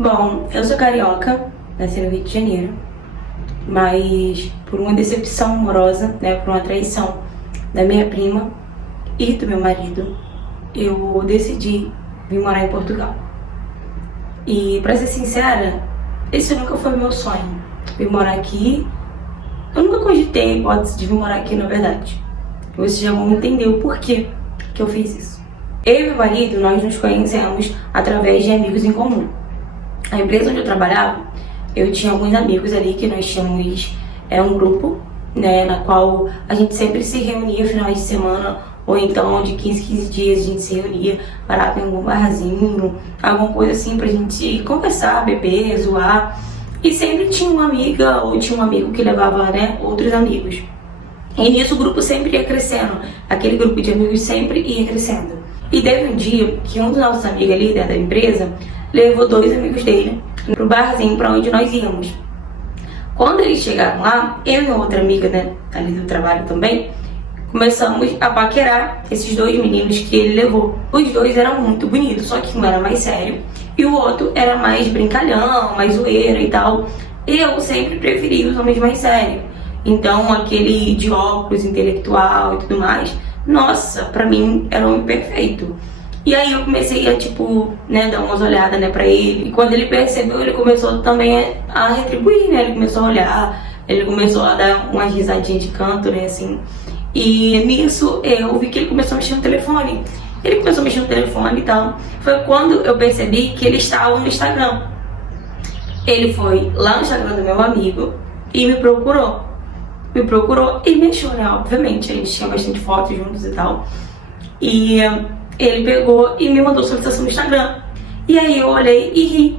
Bom, eu sou carioca, nasci no Rio de Janeiro, mas por uma decepção amorosa, né, por uma traição da minha prima e do meu marido, eu decidi vir morar em Portugal. E pra ser sincera, esse nunca foi meu sonho, vir morar aqui. Eu nunca cogitei a hipótese de vir morar aqui, na verdade. Vocês já vão entender o porquê que eu fiz isso. Eu e meu marido, nós nos conhecemos através de amigos em comum. A empresa onde eu trabalhava, eu tinha alguns amigos ali que nós tínhamos um grupo, né, na qual a gente sempre se reunia finais de semana, ou então de 15 dias a gente se reunia, parava em algum barzinho, alguma coisa assim pra gente conversar, beber, zoar. E sempre tinha uma amiga ou tinha um amigo que levava, né, outros amigos. E nisso o grupo sempre ia crescendo, aquele grupo de amigos sempre ia crescendo. E teve um dia que um dos nossos amigos ali, né, da empresa, levou 2 amigos dele pro barzinho pra onde nós íamos. Quando eles chegaram lá, eu e outra amiga, né, ali do trabalho também, começamos a paquerar esses 2 meninos que ele levou. Os 2 eram muito bonitos, só que um era mais sério e o outro era mais brincalhão, mais zoeira e tal. Eu sempre preferi os homens mais sérios. Então aquele de óculos, intelectual e tudo mais, nossa, pra mim era um homem perfeito. E aí eu comecei a, tipo, né, dar umas olhadas, né, pra ele. E quando ele percebeu, ele começou também a retribuir, né? Ele começou a olhar, ele começou a dar umas risadinhas de canto, né, assim. E nisso eu vi que ele começou a mexer no telefone. Ele começou a mexer no telefone e tal. Foi quando eu percebi que ele estava no Instagram. Ele foi lá no Instagram do meu amigo e me procurou. Me procurou e me achou, né, obviamente. A gente tinha bastante fotos juntos e tal. E ele pegou e me mandou solicitação no Instagram. E aí eu olhei e ri,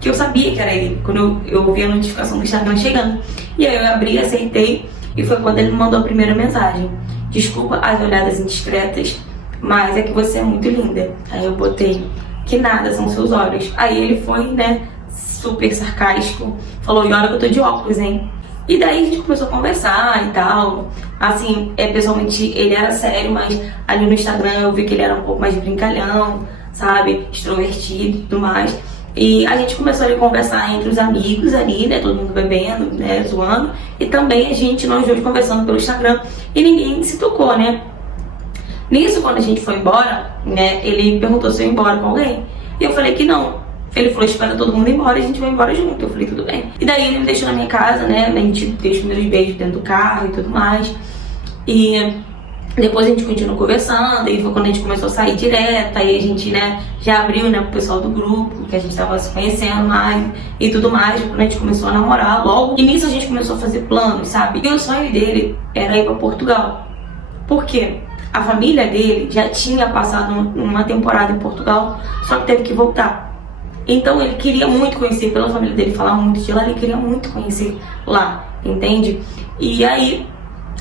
que eu sabia que era ele, quando eu vi a notificação do Instagram chegando. E aí eu abri, aceitei, e foi quando ele me mandou a primeira mensagem. Desculpa as olhadas indiscretas, mas é que você é muito linda. Aí eu botei, que nada, são seus olhos. Aí ele foi, né, super sarcástico, falou, e olha que eu tô de óculos, hein. E daí a gente começou a conversar e tal. Assim, pessoalmente ele era sério, mas ali no Instagram eu vi que ele era um pouco mais brincalhão, sabe? Extrovertido e tudo mais. E a gente começou a conversar entre os amigos ali, né? Todo mundo bebendo, né? Zoando. E também nós dois conversando pelo Instagram. E ninguém se tocou, né? Nisso, quando a gente foi embora, né? Ele perguntou se eu ia embora com alguém. E eu falei que não. Ele falou, espera todo mundo ir embora e a gente vai embora junto. Eu falei, tudo bem. E daí ele me deixou na minha casa, né? A gente deu os primeiros beijos dentro do carro e tudo mais. E depois a gente continuou conversando. E foi quando a gente começou a sair direto. Aí a gente, né, já abriu, né, pro pessoal do grupo, que a gente tava se conhecendo mais e tudo mais. Quando a gente começou a namorar logo. E nisso a gente começou a fazer planos, sabe? E o sonho dele era ir pra Portugal. Por quê? A família dele já tinha passado uma temporada em Portugal, só que teve que voltar. Então ele queria muito conhecer, pela família dele falar muito de lá, ele queria muito conhecer lá, entende? E aí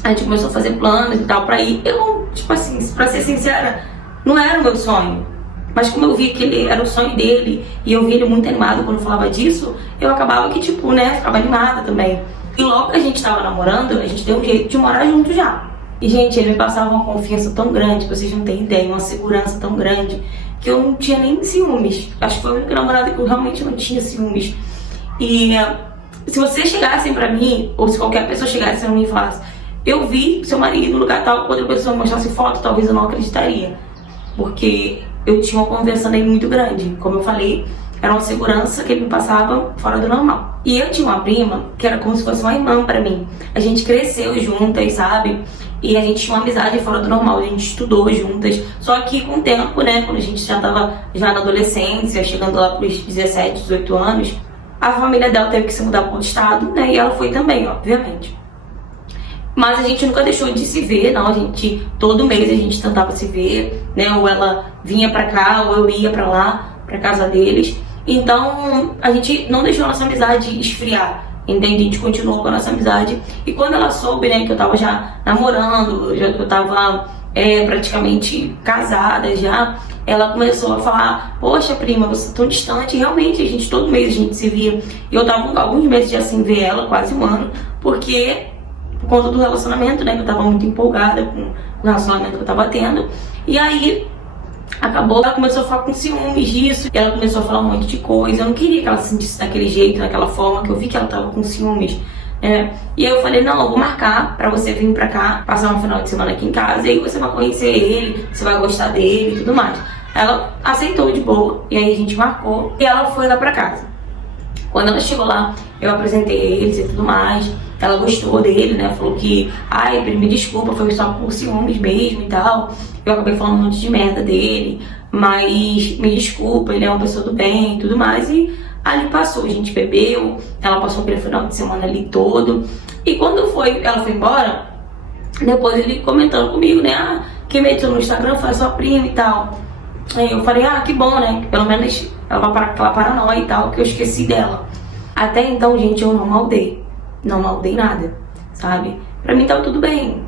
a gente começou a fazer planos e tal pra ir. Eu, tipo assim, pra ser sincera, não era o meu sonho. Mas como eu vi que ele era o sonho dele e eu vi ele muito animado quando falava disso, eu acabava que, tipo, né, ficava animada também. E logo que a gente tava namorando, a gente deu um jeito de morar junto já. E, gente, ele me passava uma confiança tão grande, que vocês não têm ideia, uma segurança tão grande, que eu não tinha nem ciúmes. Acho que foi a única namorada que eu realmente não tinha ciúmes. E se vocês chegassem pra mim, ou se qualquer pessoa chegasse pra mim e falasse, eu vi seu marido no lugar tal, quando a pessoa mostrasse foto, talvez eu não acreditaria. Porque eu tinha uma confiança nele muito grande. Como eu falei, era uma segurança que ele me passava fora do normal. E eu tinha uma prima que era como se fosse uma irmã pra mim. A gente cresceu juntas, sabe? E a gente tinha uma amizade fora do normal, a gente estudou juntas. Só que com o tempo, né, quando a gente já tava na adolescência, chegando lá pros 17, 18 anos, a família dela teve que se mudar para outro estado, né, e ela foi também, obviamente. Mas a gente nunca deixou de se ver, não, todo mês a gente tentava se ver, né, ou ela vinha pra cá, ou eu ia pra lá, pra casa deles. Então, a gente não deixou a nossa amizade esfriar. Entende? A gente continuou com a nossa amizade. E quando ela soube, né, que eu tava já namorando, que eu tava praticamente casada já, ela começou a falar, poxa prima, você é tão distante. E realmente, todo mês a gente se via. E eu tava alguns meses já sem ver ela, quase um ano, porque por conta do relacionamento, né, que eu tava muito empolgada com o relacionamento que eu tava tendo. E aí acabou, ela começou a falar com ciúmes disso, e ela começou a falar um monte de coisa. Eu não queria que ela se sentisse daquele jeito, daquela forma, que eu vi que ela tava com ciúmes. E aí eu falei, não, eu vou marcar pra você vir pra cá, passar um final de semana aqui em casa, e aí você vai conhecer ele, você vai gostar dele e tudo mais. Ela aceitou de boa, e aí a gente marcou, e ela foi lá pra casa. Quando ela chegou lá, eu apresentei eles e tudo mais. Ela gostou dele, né? Falou que, ai, me desculpa, foi só por ciúmes mesmo e tal. Eu acabei falando um monte de merda dele, mas me desculpa, ele é uma pessoa do bem e tudo mais. E ali passou, a gente bebeu, ela passou pelo final de semana ali todo. E quando ela foi embora, depois ele comentando comigo, né? Ah, quem me adicionou no Instagram foi a sua prima e tal. Aí eu falei, ah, que bom, né? Pelo menos ela vai parar com aquela paranoia e tal, que eu esqueci dela. Até então, gente, eu não maldei. Não maldei nada, sabe? Pra mim tava tudo bem.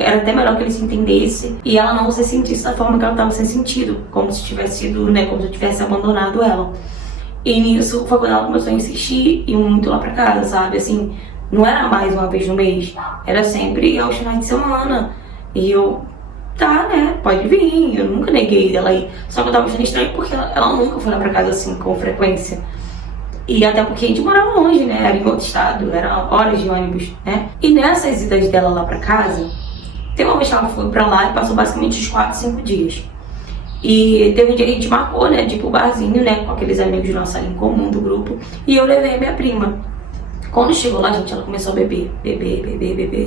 Era até melhor que ele se entendesse e ela não se sentisse da forma que ela tava se sentindo. Como se tivesse sido, né? Como se eu tivesse abandonado ela. E nisso foi quando ela começou a insistir e muito lá pra casa, sabe? Assim, não era mais uma vez no mês. Era sempre aos finais de semana. E eu... Tá, né? Pode vir. Eu nunca neguei dela ir. Só que eu tava achando estranho porque ela nunca foi lá pra casa assim, com frequência. E até porque a gente morava longe, né? Era em outro estado, era horas de ônibus, né? E nessas idas dela lá pra casa, teve uma vez que ela foi pra lá e passou basicamente uns 4, 5 dias. E teve um dia que a gente marcou, né? Tipo, barzinho, né? Com aqueles amigos nossos ali em comum do grupo. E eu levei a minha prima. Quando chegou lá, gente, ela começou a beber. E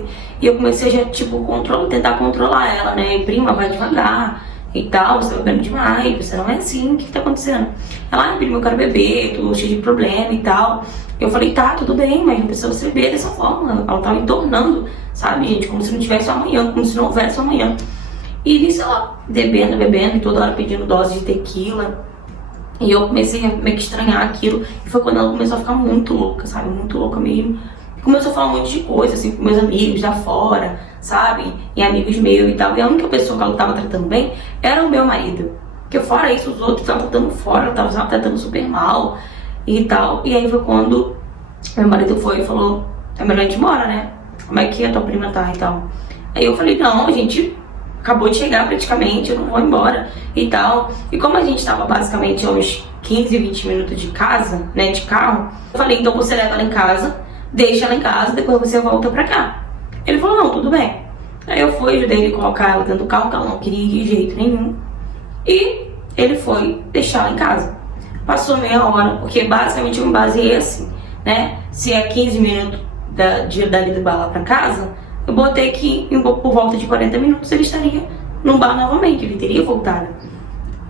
eu comecei já, tipo, tentar controlar ela, né? E prima, vai devagar e tal, você tá bebendo demais, você não é assim, o que tá acontecendo? Ela, ah, prima, eu quero beber, tô cheio de problema e tal. Eu falei, tá, tudo bem, mas não precisa você beber dessa forma. Ela tava entornando, sabe, gente? Como se não tivesse amanhã, como se não houvesse amanhã. E nisso ela bebendo, e toda hora pedindo dose de tequila. E eu comecei a meio que estranhar aquilo. E foi quando ela começou a ficar muito louca, sabe? Muito louca mesmo. E começou a falar um monte de coisa, assim, com meus amigos lá fora, sabe? E amigos meus e tal. E a única pessoa que ela tava tratando bem era o meu marido. Porque fora isso, os outros estavam tratando fora, ela tava tratando super mal e tal. E aí foi quando meu marido foi e falou, é melhor a gente ir embora, né? Como é que a tua prima tá e tal? Aí eu falei, não, a gente acabou de chegar praticamente, eu não vou embora e tal. E como a gente tava basicamente a uns 15, 20 minutos de casa, né, de carro, eu falei, então você leva ela em casa, deixa ela em casa, depois você volta pra cá. Ele falou, não, tudo bem. Aí eu fui, ajudei ele a colocar ela dentro do carro, que ela não queria ir de jeito nenhum. E ele foi deixar ela em casa. Passou meia hora, porque basicamente eu me baseei assim, né, se é 15 minutos dali do bar lá pra casa, eu botei que por volta de 40 minutos ele estaria no bar novamente, ele teria voltado.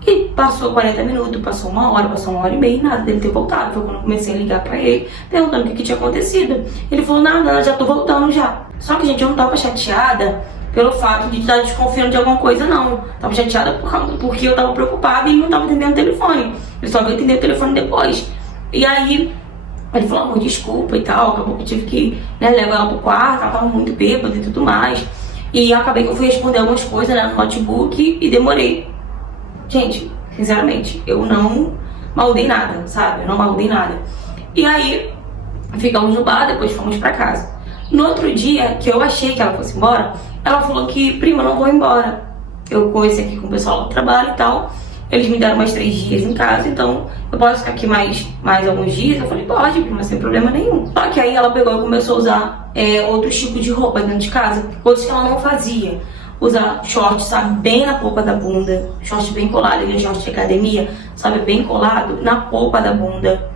E passou 40 minutos, passou uma hora e meia e nada dele ter voltado. Foi quando eu comecei a ligar pra ele, perguntando o que tinha acontecido. Ele falou, nada, já tô voltando já. Só que, gente, eu não tava chateada pelo fato de estar desconfiando de alguma coisa, não. Tava chateada porque eu tava preocupada e ele não tava atendendo o telefone. Ele só veio atender o telefone depois. E aí ele falou, amor, desculpa e tal, acabou que eu tive que, né, levar ela pro quarto, ela tava muito bêbada e tudo mais. E acabei que eu fui responder algumas coisas, né, no notebook e demorei. Gente, sinceramente, eu não maldei nada, sabe? Eu não maldei nada. E aí, ficamos no bar, depois fomos pra casa. No outro dia, que eu achei que ela fosse embora, ela falou que, prima, eu não vou embora. Eu conversei aqui com o pessoal do trabalho e tal. Eles me deram mais 3 dias em casa, então eu posso ficar aqui mais alguns dias? Eu falei, pode, prima, sem problema nenhum. Só que aí ela pegou e começou a usar outros tipos de roupa dentro de casa, coisas que ela não fazia. Usar short, sabe, bem na polpa da bunda, short bem colado, aquele short de academia, sabe, bem colado na polpa da bunda.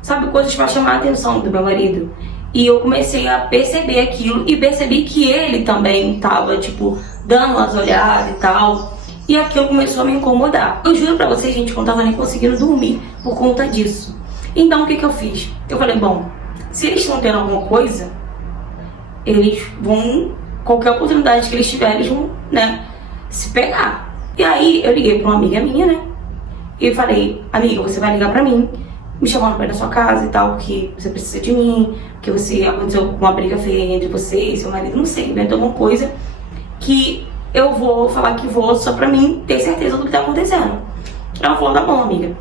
Sabe, coisas pra chamar a atenção do meu marido. E eu comecei a perceber aquilo e percebi que ele também tava, tipo, dando umas olhadas e tal. E aquilo começou a me incomodar. Eu juro pra vocês, gente, que eu não tava nem conseguindo dormir por conta disso. Então, o que eu fiz? Eu falei, bom, se eles estão tendo alguma coisa, eles vão, qualquer oportunidade que eles tiverem, eles vão, né, se pegar. E aí, eu liguei pra uma amiga minha, né, e falei, amiga, você vai ligar pra mim, me chamando pra ir na sua casa e tal, porque você precisa de mim, porque você aconteceu uma briga feia entre você e seu marido, não sei, inventou alguma coisa que eu vou falar que vou só pra mim ter certeza do que tá acontecendo. Ela falou, tá bom, amiga.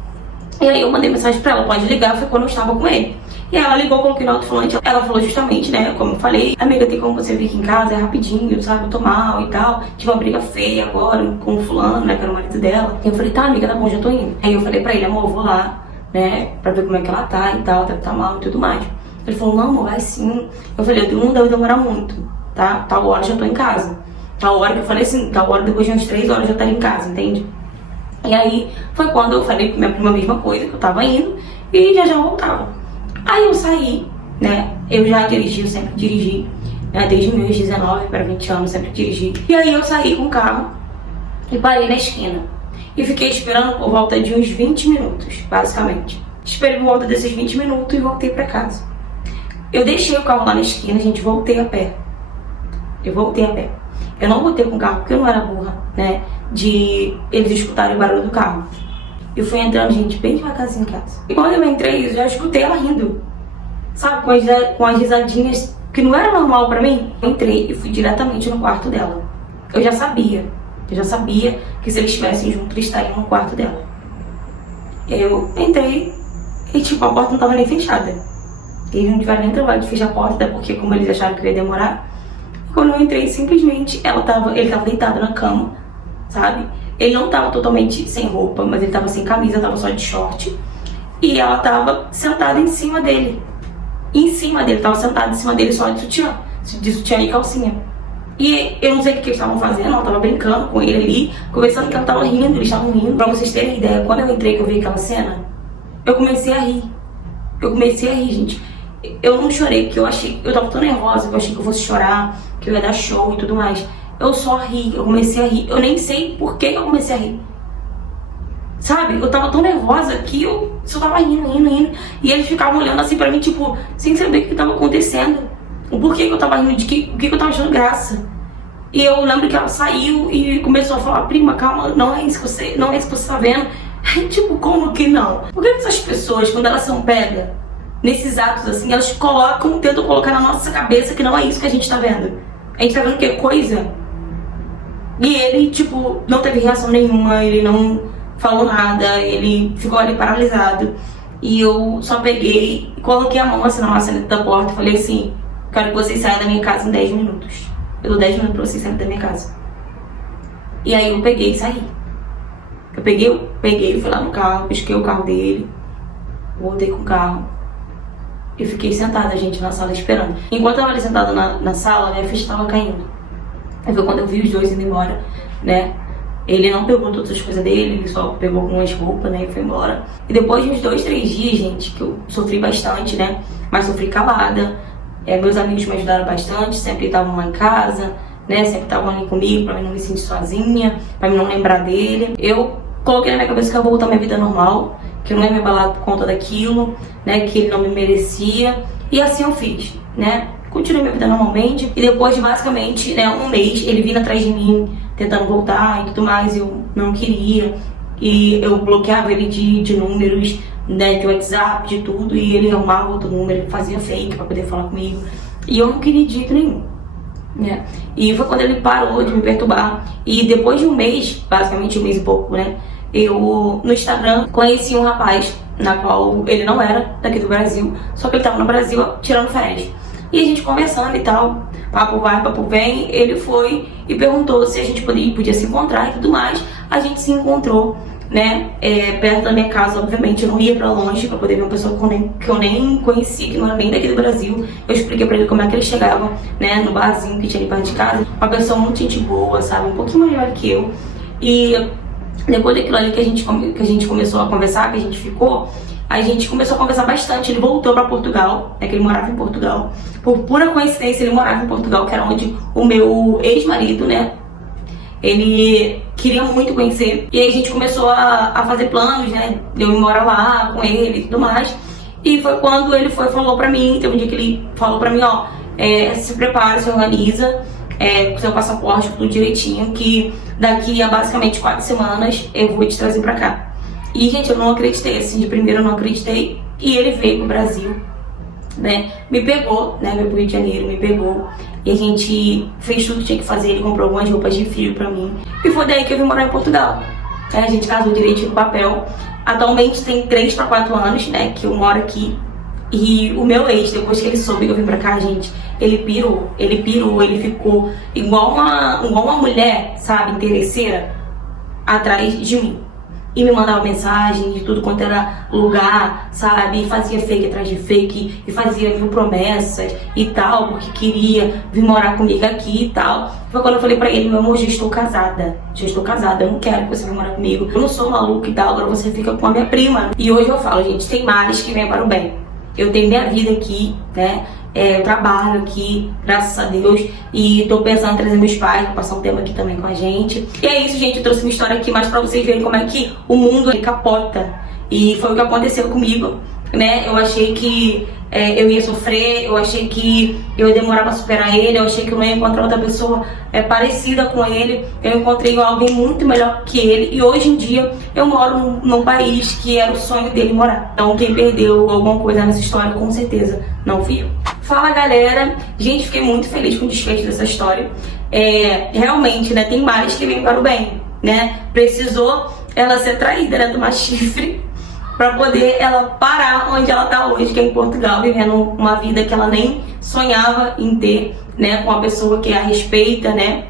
E aí eu mandei mensagem pra ela, pode ligar, foi quando eu estava com ele. E ela ligou, coloquei no alto-falante. Ela falou justamente, né, como eu falei: amiga, tem como você vir aqui em casa? É rapidinho, sabe? Eu tô mal e tal. Tive uma briga feia agora com o fulano, né, que era o marido dela. E eu falei: tá, amiga, tá bom, já tô indo. Aí eu falei pra ele: amor, eu vou lá, né, pra ver como é que ela tá e tal, deve tá mal e tudo mais. Ele falou: não, amor, vai sim. Eu falei: não deve demorar muito, tá? Tal hora já tô em casa. Tal hora que eu falei assim, tal hora depois de umas 3 horas já estaria em casa, entende? E aí foi quando eu falei pra minha prima a mesma coisa, que eu tava indo e já voltava. Aí eu saí, né? Eu já dirigi, eu sempre dirigi, né? Desde meus 19 para 20 anos, sempre dirigi. E aí eu saí com o carro e parei na esquina. E fiquei esperando por volta de uns 20 minutos, basicamente. Esperei por volta desses 20 minutos e voltei pra casa. Eu deixei o carro lá na esquina, gente, voltei a pé. Eu voltei a pé. Eu não voltei com o carro porque eu não era burra, né? De eles escutarem o barulho do carro. Eu fui entrando, gente, bem devagarzinho em casa. E quando eu entrei, eu já escutei ela rindo. Sabe, com as risadinhas que não era normal pra mim. Eu entrei e fui diretamente no quarto dela. Eu já sabia que se eles estivessem juntos, eles estariam no quarto dela. Eu entrei e, tipo, a porta não tava nem fechada. Eles não tiveram nem trabalho de fechar a porta, até porque, como eles acharam que ia demorar. E quando eu entrei, simplesmente, ele tava deitado na cama, sabe? Ele não tava totalmente sem roupa, mas ele tava sem camisa, tava só de short. E ela tava sentada em cima dele. Tava sentada em cima dele só de sutiã e calcinha. E eu não sei o que eles estavam fazendo, ela tava brincando com ele ali, conversando que ela tava rindo, eles estavam rindo. Pra vocês terem ideia, quando eu entrei, que eu vi aquela cena, eu comecei a rir. Gente. Eu não chorei, porque eu tava tão nervosa, que eu achei que eu fosse chorar, que eu ia dar show e tudo mais. Eu só ri, eu comecei a rir. Eu nem sei por que eu comecei a rir. Sabe? Eu tava tão nervosa que eu só tava rindo. E eles ficavam olhando assim pra mim, tipo, sem saber o que tava acontecendo. O porquê que eu tava rindo, o que eu tava achando graça. E eu lembro que ela saiu e começou a falar: prima, calma, não é isso que você tá vendo. Aí, tipo, como que não? Por que essas pessoas, quando elas são pegas nesses atos assim, elas tentam colocar na nossa cabeça que não é isso que a gente tá vendo? A gente tá vendo que é coisa. E ele, tipo, não teve reação nenhuma, ele não falou nada, ele ficou ali paralisado. E eu só peguei e coloquei a mão assim na maçaneta da porta e falei assim: quero que vocês saiam da minha casa em 10 minutos. Eu dou 10 minutos pra vocês saírem da minha casa. E aí eu peguei e saí. Eu peguei, fui lá no carro, pesquei o carro dele, voltei com o carro e fiquei sentada, gente, na sala esperando. Enquanto eu tava ali sentada na sala, minha ficha tava caindo. Aí foi quando eu vi os dois indo embora, né? Ele não pegou todas as coisas dele, ele só pegou algumas roupas, né, e foi embora. E depois de uns 2, 3 dias, gente, que eu sofri bastante, né? Mas sofri calada. Meus amigos me ajudaram bastante, sempre estavam lá em casa, né? Sempre estavam ali comigo pra mim não me sentir sozinha, pra mim não lembrar dele. Eu coloquei na minha cabeça que eu vou voltar à minha vida normal, que eu não ia me abalar por conta daquilo, né? Que ele não me merecia. E assim eu fiz, né? Continuei minha vida normalmente. E depois de basicamente, né, um mês, ele vindo atrás de mim, tentando voltar e tudo mais. Eu não queria. E eu bloqueava ele de números, né, de WhatsApp, de tudo. E ele arrumava outro número, ele fazia fake pra poder falar comigo. E eu não queria de jeito nenhum, né? E foi quando ele parou de me perturbar. E depois de um mês, basicamente um mês e pouco, né, eu no Instagram conheci um rapaz, na qual ele não era daqui do Brasil, só que ele tava no Brasil tirando férias. E a gente conversando e tal, papo vai, papo vem, ele foi e perguntou se a gente podia se encontrar e tudo mais. A gente se encontrou, né, perto da minha casa, obviamente. Eu não ia pra longe pra poder ver uma pessoa que eu nem conhecia, que não era nem daqui do Brasil. Eu expliquei pra ele como é que ele chegava, né, no barzinho que tinha ali perto de casa. Uma pessoa muito gente boa, sabe, um pouquinho maior que eu. E depois daquilo ali que a gente começou a conversar, que a gente ficou, a gente começou a conversar bastante. Ele voltou pra Portugal, né, que ele morava em Portugal. Por pura coincidência, ele morava em Portugal, que era onde o meu ex-marido, né, ele queria muito conhecer. E aí a gente começou a fazer planos, né, de eu ir morar lá com ele e tudo mais. E foi quando ele falou pra mim, teve um dia que ele falou pra mim: ó, se prepara, se organiza, com seu passaporte, tudo direitinho, que daqui a basicamente 4 semanas eu vou te trazer pra cá. E, gente, eu não acreditei, assim, de primeiro eu não acreditei. E ele veio pro Brasil, né, me pegou, né, veio pro Rio de Janeiro, me pegou. E a gente fez tudo que tinha que fazer, ele comprou algumas roupas de frio pra mim. E foi daí que eu vim morar em Portugal. A gente casou direitinho no papel. Atualmente tem 3 para 4 anos, né, que eu moro aqui. E o meu ex, depois que ele soube que eu vim pra cá, gente, ele pirou, ele ficou igual uma mulher, sabe, interesseira, atrás de mim. E me mandava mensagem de tudo quanto era lugar, sabe? E fazia fake atrás de fake, e fazia mil promessas e tal, porque queria vir morar comigo aqui e tal. Foi quando eu falei pra ele: meu amor, já estou casada, eu não quero que você venha morar comigo, eu não sou maluca e tal, agora você fica com a minha prima. E hoje eu falo, gente, tem males que vêm para o bem. Eu tenho minha vida aqui, né? Eu trabalho aqui, graças a Deus, e tô pensando em trazer meus pais pra passar um tempo aqui também com a gente. E é isso, gente, eu trouxe uma história aqui mais pra vocês verem como é que o mundo capota. E foi o que aconteceu comigo, né? Eu achei que eu ia sofrer, eu achei que eu ia demorar pra superar ele, eu achei que eu não ia encontrar outra pessoa parecida com ele. Eu encontrei alguém muito melhor que ele, e hoje em dia eu moro num país que era o sonho dele morar. Então quem perdeu alguma coisa nessa história, com certeza não fui eu. Fala, galera, gente, fiquei muito feliz com o desfecho dessa história. Realmente, né, tem males que vêm para o bem, né? Precisou ela ser traída, né, tomar chifre, pra poder ela parar onde ela tá hoje, que é em Portugal, vivendo uma vida que ela nem sonhava em ter, né, com uma pessoa que a respeita, né?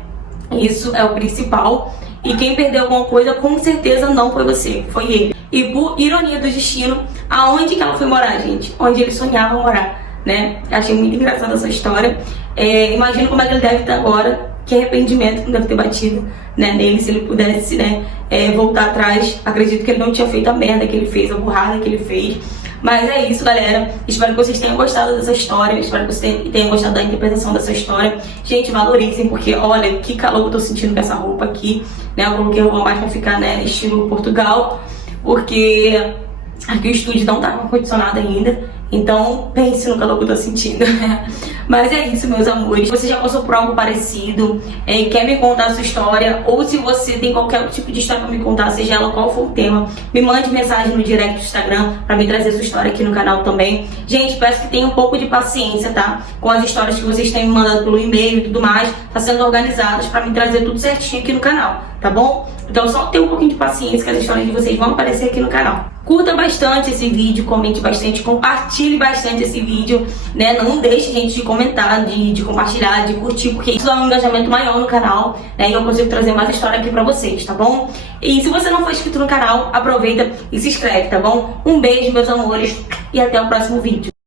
Isso é o principal. E quem perdeu alguma coisa, com certeza não foi você, foi ele. E por ironia do destino, aonde que ela foi morar, gente? Onde ele sonhava morar, né? Achei muito engraçada essa história. Imagino como é que ele deve estar agora. Que arrependimento que não deve ter batido, né, nele, se ele pudesse, né, voltar atrás. Acredito que ele não tinha feito a merda que ele fez, a burrada que ele fez. Mas é isso, galera. Espero que vocês tenham gostado dessa história. Espero que vocês tenham gostado da interpretação dessa história. Gente, valorizem, porque olha que calor que eu tô sentindo com essa roupa aqui, né? Eu coloquei roupa mais pra ficar, né, estilo Portugal, porque aqui o estúdio não tá com ar-condicionado ainda. Então, pense no calor que eu tô sentindo. Mas é isso, meus amores. Se você já passou por algo parecido, quer me contar a sua história, ou se você tem qualquer tipo de história pra me contar, seja ela qual for o tema, me mande mensagem no direct do Instagram pra me trazer sua história aqui no canal também. Gente, peço que tenha um pouco de paciência, tá? Com as histórias que vocês têm me mandado pelo e-mail e tudo mais, tá sendo organizadas pra me trazer tudo certinho aqui no canal, tá bom? Então só tenha um pouquinho de paciência, que as histórias de vocês vão aparecer aqui no canal. Curta bastante esse vídeo, comente bastante, compartilhe bastante esse vídeo, né? Não deixe, gente, de comentar, de compartilhar, de curtir, porque isso dá um engajamento maior no canal, né? E eu consigo trazer mais história aqui pra vocês, tá bom? E se você não for inscrito no canal, aproveita e se inscreve, tá bom? Um beijo, meus amores, e até o próximo vídeo.